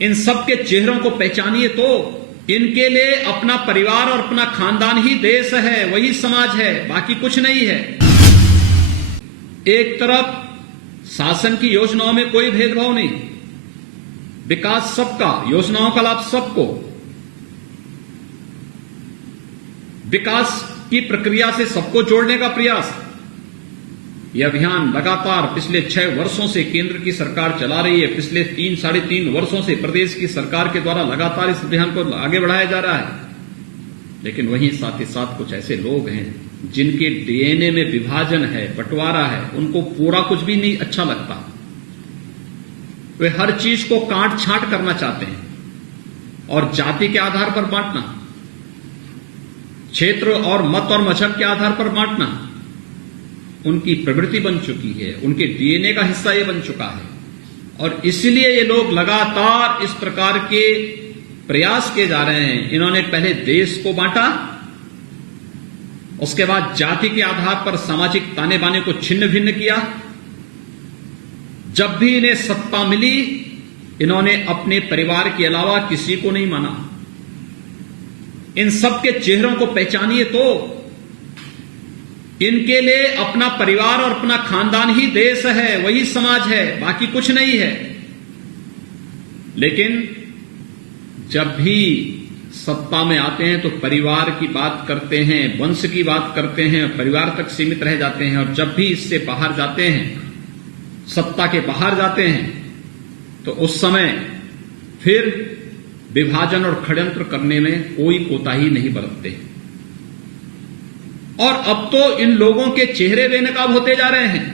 इन सब के चेहरों को पहचानिए तो इनके लिए अपना परिवार और अपना खानदान ही देश है, वही समाज है, बाकी कुछ नहीं है। एक तरफ शासन की योजनाओं में कोई भेदभाव नहीं, विकास सबका, योजनाओं का लाभ सबको, विकास की प्रक्रिया से सबको जोड़ने का प्रयास। यह अभियान लगातार पिछले 6 वर्षों से केंद्र की सरकार चला रही है। पिछले 3-3.5 वर्षों से प्रदेश की सरकार के द्वारा लगातार इस अभियान को आगे बढ़ाया जा रहा है। लेकिन वहीं साथ ही साथ कुछ ऐसे लोग हैं जिनके डीएनए में विभाजन है, बंटवारा है, उनको पूरा कुछ भी नहीं अच्छा लगता। वे हर चीज को काट छांट करना चाहते हैं और जाति के आधार पर बांटना, क्षेत्र और मत और मजहब के आधार पर बांटना उनकी प्रवृत्ति बन चुकी है, उनके डीएनए का हिस्सा ये बन चुका है। और इसलिए ये लोग लगातार इस प्रकार के प्रयास किए जा रहे हैं। इन्होंने पहले देश को बांटा, उसके बाद जाति के आधार पर सामाजिक ताने बाने को छिन्न भिन्न किया। जब भी इन्हें सत्ता मिली, इन्होंने अपने परिवार के अलावा किसी को नहीं माना। इन सबके चेहरों को पहचानिए तो इनके लिए अपना परिवार और अपना खानदान ही देश है, वही समाज है, बाकी कुछ नहीं है। लेकिन जब भी सत्ता में आते हैं तो परिवार की बात करते हैं, वंश की बात करते हैं, परिवार तक सीमित रह जाते हैं। और जब भी इससे बाहर जाते हैं, सत्ता के बाहर जाते हैं, तो उस समय फिर विभाजन और षड्यंत्र करने में कोई कोताही नहीं बरतते। और अब तो इन लोगों के चेहरे बेनकाब होते जा रहे हैं।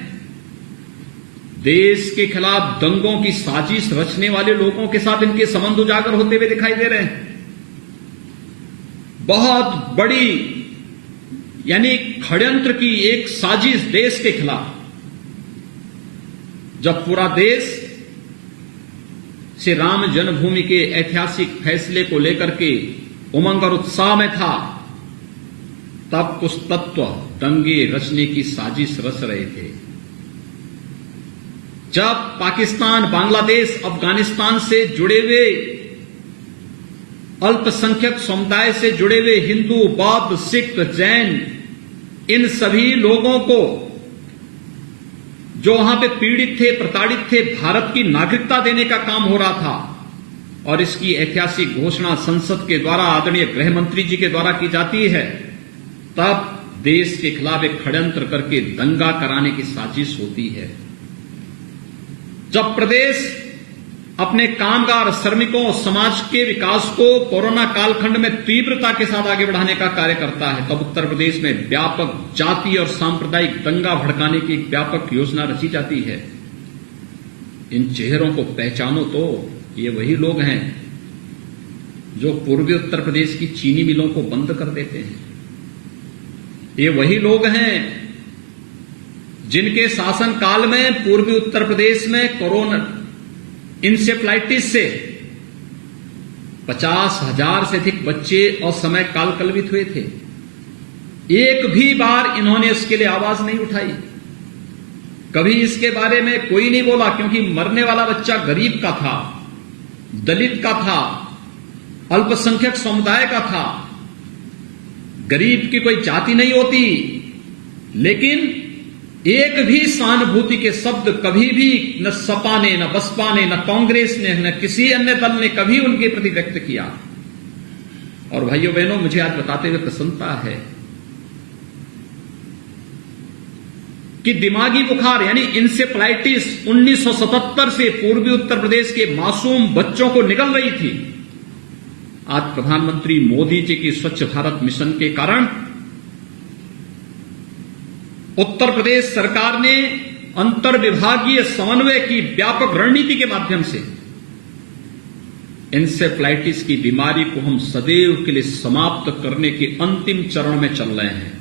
देश के खिलाफ दंगों की साजिश रचने वाले लोगों के साथ इनके संबंध उजागर होते हुए दिखाई दे रहे हैं। बहुत बड़ी यानी षड्यंत्र की एक साजिश देश के खिलाफ। जब पूरा देश श्री राम जन्मभूमि के ऐतिहासिक फैसले को लेकर के उमंग और उत्साह में था, तब कुछ तत्व दंगे रचने की साजिश रच रहे थे। जब पाकिस्तान, बांग्लादेश, अफगानिस्तान से जुड़े हुए अल्पसंख्यक समुदाय से जुड़े हुए हिंदू, बौद्ध, सिख, जैन, इन सभी लोगों को जो वहां पे पीड़ित थे, प्रताड़ित थे, भारत की नागरिकता देने का काम हो रहा था। और इसकी ऐतिहासिक घोषणा संसद के द्वारा आदरणीय गृह मंत्री जी के द्वारा की जाती है, तब देश के खिलाफ एक षड्यंत्र करके दंगा कराने की साजिश होती है। जब प्रदेश अपने कामगार, श्रमिकों, समाज के विकास को कोरोना कालखंड में तीव्रता के साथ आगे बढ़ाने का कार्य करता है, तब उत्तर प्रदेश में व्यापक जाति और सांप्रदायिक दंगा भड़काने की एक व्यापक योजना रची जाती है। इन चेहरों को पहचानो तो ये वही लोग हैं जो पूर्वी उत्तर प्रदेश की चीनी मिलों को बंद कर देते हैं। ये वही लोग हैं जिनके शासनकाल में पूर्वी उत्तर प्रदेश में कोरोना इंसेफ्लाइटिस से 50,000 से अधिक बच्चे असमय काल कलवित हुए थे। एक भी बार इन्होंने इसके लिए आवाज नहीं उठाई, कभी इसके बारे में कोई नहीं बोला, क्योंकि मरने वाला बच्चा गरीब का था, दलित का था, अल्पसंख्यक समुदाय का था। गरीब की कोई जाति नहीं होती, लेकिन एक भी सहानुभूति के शब्द कभी भी न सपा ने, न बसपा ने, न कांग्रेस ने, न किसी अन्य दल ने कभी उनके प्रति व्यक्त किया। और भाइयों बहनों, मुझे आज बताते हुए प्रसन्नता है कि दिमागी बुखार यानी इंसेफ्लाइटिस 1977 से पूर्वी उत्तर प्रदेश के मासूम बच्चों को निकल रही थी। आज प्रधानमंत्री मोदी जी की स्वच्छ भारत मिशन के कारण उत्तर प्रदेश सरकार ने अंतर्विभागीय समन्वय की व्यापक रणनीति के माध्यम से इंसेफ्लाइटिस की बीमारी को हम सदैव के लिए समाप्त करने के अंतिम चरण में चल रहे हैं।